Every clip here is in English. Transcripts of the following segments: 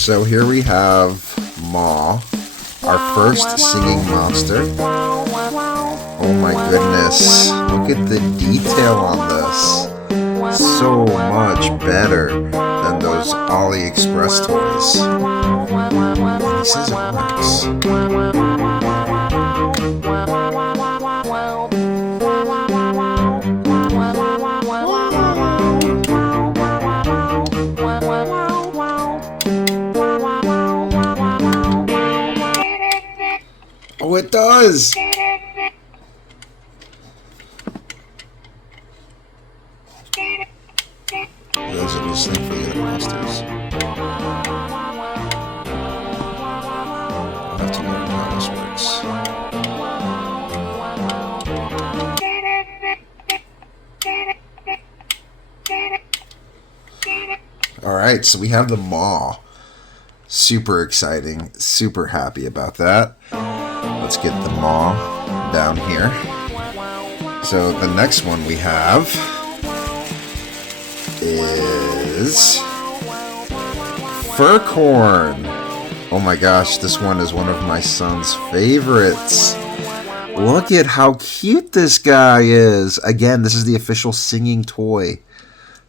So here we have Maw, our first singing monster. Oh my goodness, look at the detail on this. So much better than those AliExpress toys. He says it works. Oh, it does! Those are listening for the other monsters. I'll have to learn how this works. Alright, so we have the Maw. Super exciting. Super happy about that. Let's get the Maw down here. So the next one we have is Furcorn. Oh my gosh, this one is one of my son's favorites. Look at how cute this guy is. Again, this is the official singing toy.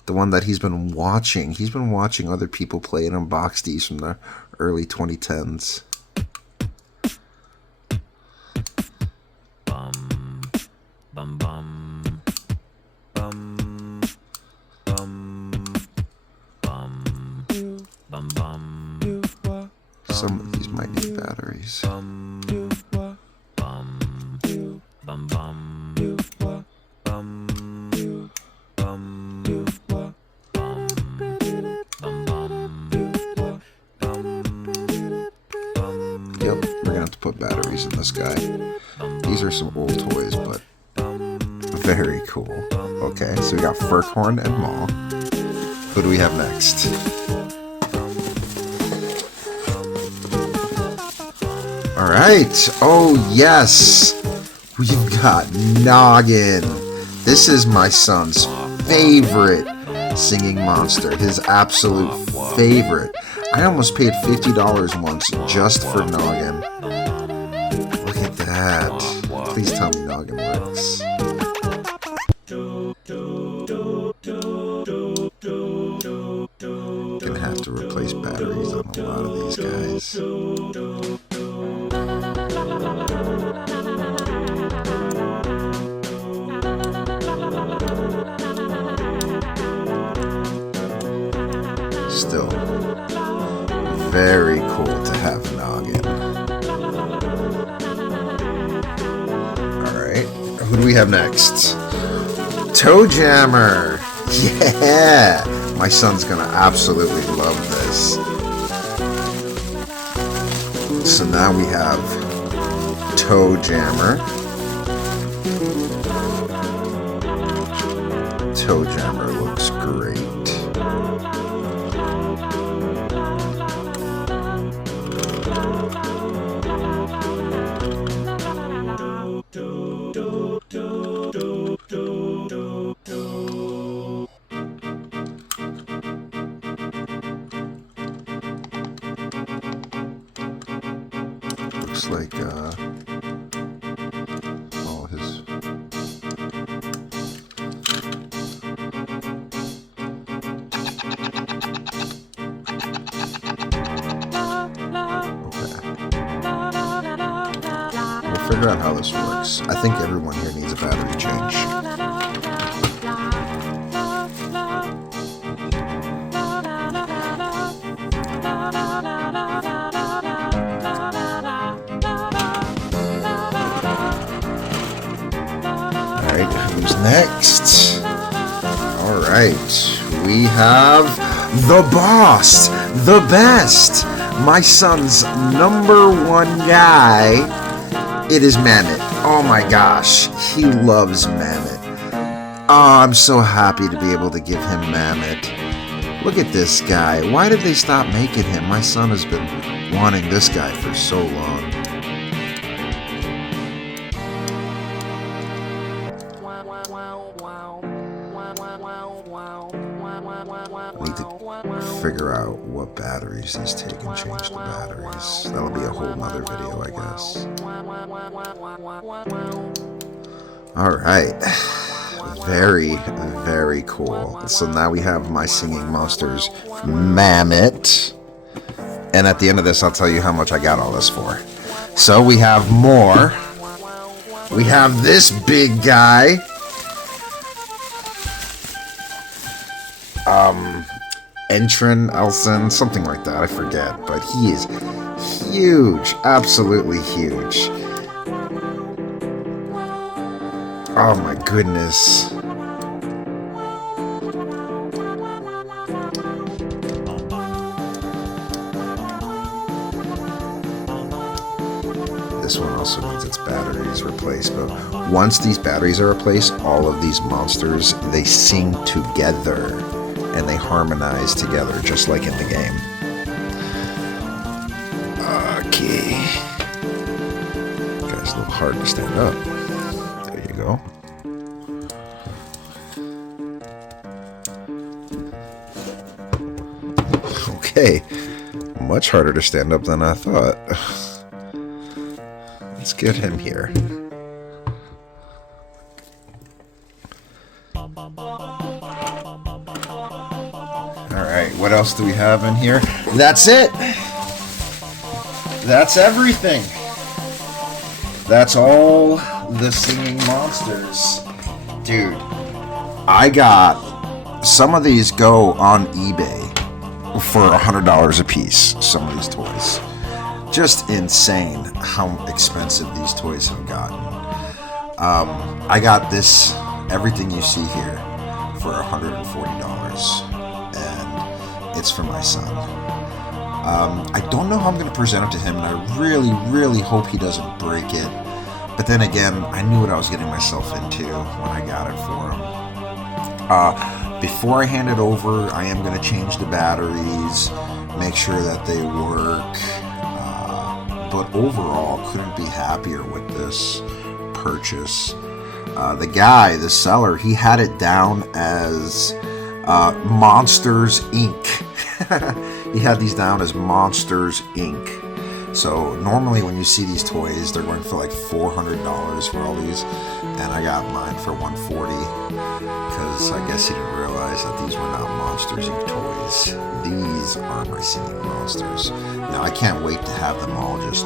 The one that he's been watching. He's been watching other people play and unbox these from the early 2010s. Bum bum bum bum bum bum bum. Some of these might need batteries. Bum bum bum bum bum Yep, we're gonna have to put batteries in this guy. These are some old toys, but very cool. Okay, so we got Furcorn and Maw. Who do we have next? Alright, oh yes! We've got Noggin. This is my son's favorite singing monster. His absolute favorite. I almost paid $50 once just for Noggin. Look at that. Please tell me Noggin works. Gonna have to replace batteries on a lot of these guys. Still, very cool to have Noggin. Alright, who do we have next? Toe Jammer! Yeah! My son's gonna absolutely love this. So now we have Toe Jammer. Toe Jammer looks great. Looks like all his We'll figure out how this works. I think everyone here needs a battery change. Alright, who's next? Alright, we have the boss, the best, my son's #1 guy. It is Mammoth. Oh my gosh, he loves Mammoth. Oh, I'm so happy to be able to give him Mammoth. Look at this guy. Why did they stop making him? My son has been wanting this guy for so long. I need to figure out what batteries these take and change the batteries. That'll be a whole nother video, I guess. Alright. Very, very cool. So now we have my Singing Monsters Mammoth. And at the end of this, I'll tell you how much I got all this for. So we have more. We have this big guy. Entrin Elson, something like that, I forget. But he is huge. Absolutely huge. Oh my goodness. This one also needs its batteries replaced, but once these batteries are replaced, all of these monsters, they sing together and they harmonize together just like in the game. Okay. Guy's a little hard to stand up. There you go. Okay. Much harder to stand up than I thought. Let's get him here. Alright, what else do we have in here? That's it! That's everything! That's all the Singing Monsters. Dude, I got... Some of these go on eBay for $100 a piece, some of these toys. Just insane how expensive these toys have gotten. I got this, everything you see here, for $140, and it's for my son. I don't know how I'm going to present it to him, and I really, really hope he doesn't break it. But then again, I knew what I was getting myself into when I got it for him. Before I hand it over, I am going to change the batteries, make sure that they work. But overall, couldn't be happier with this purchase. The guy, the seller, he had it down as Monsters Inc. He had these down as Monsters Inc. So normally when you see these toys, they're going for like $400 for all these, and I got mine for $140 because I guess he didn't realize that these were not Monsters Inc. toys. These are my Singing Monsters. Now I can't wait to have them all just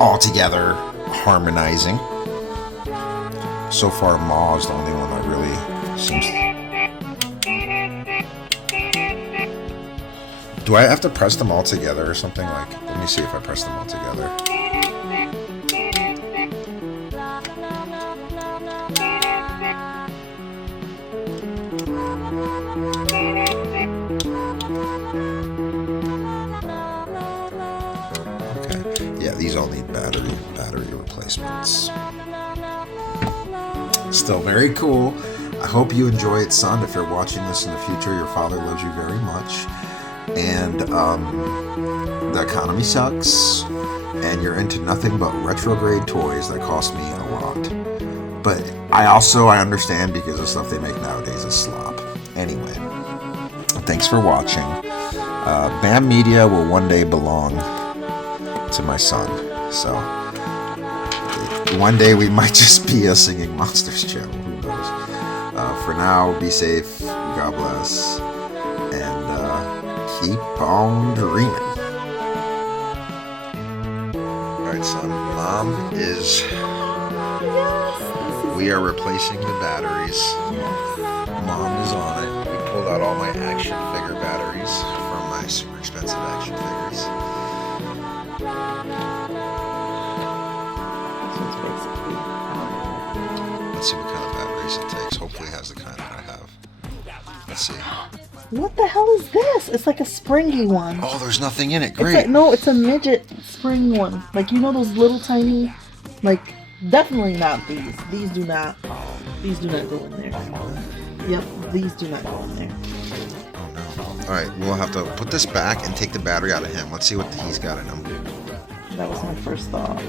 all together harmonizing. So far, Ma is the only one that really seems. Do I have to press them all together or something? Like, let me see if I press them all together. Okay. Yeah, these all need battery replacements. Still very cool. I hope you enjoy it, son. If you're watching this in the future, your father loves you very much. And the economy sucks, and you're into nothing but retrograde toys that cost me a lot. But I understand because the stuff they make nowadays is slop. Anyway, thanks for watching. BAM Media will one day belong to my son. So one day we might just be a Singing Monsters channel. Who knows? For now, be safe. God bless. And keep on dreaming. Alright, son. Mom is... We are replacing the batteries. Mom is on it. We pulled out all my action figure batteries from my super expensive action figures. Let's see what kind of batteries it takes. Hopefully it has the kind that I have. Let's see. What the hell is this? It's like a springy one. Oh, there's nothing in it. Great. No, it's a midget spring one. Like, you know those little tiny, like, definitely not these. These do not go in there. Yep, these do not go in there. Oh no. Alright, we'll have to put this back and take the battery out of him. Let's see what he's got in him. That was my first thought.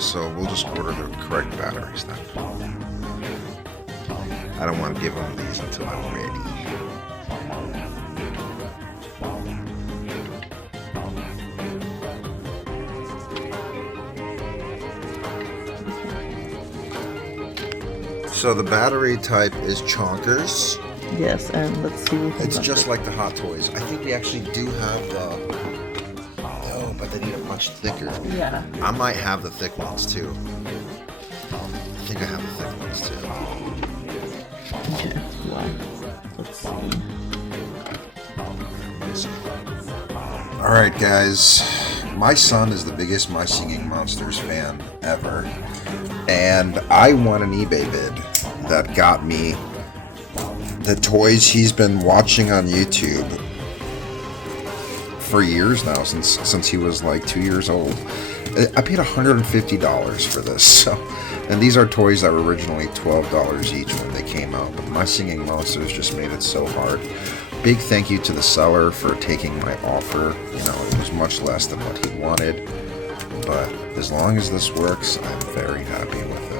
So we'll just order the correct batteries then. I don't want to give him these until I'm ready. So the battery type is Chonkers. Yes, and let's see. It's just like the Hot Toys. I think we actually do have the... Oh, but they need a much thicker. Yeah. I might have the thick ones too. I think I have the thick ones too. Okay, well, let's see. Alright guys, my son is the biggest My Singing Monsters fan ever. And I won an eBay bid that got me the toys he's been watching on YouTube for years now, since he was like 2 years old. I paid $150 for this, so, and these are toys that were originally $12 each when they came out, but My Singing Monsters just made it so hard. Big thank you to the seller for taking my offer. You know, it was much less than what he wanted, but as long as this works, I'm very happy with it.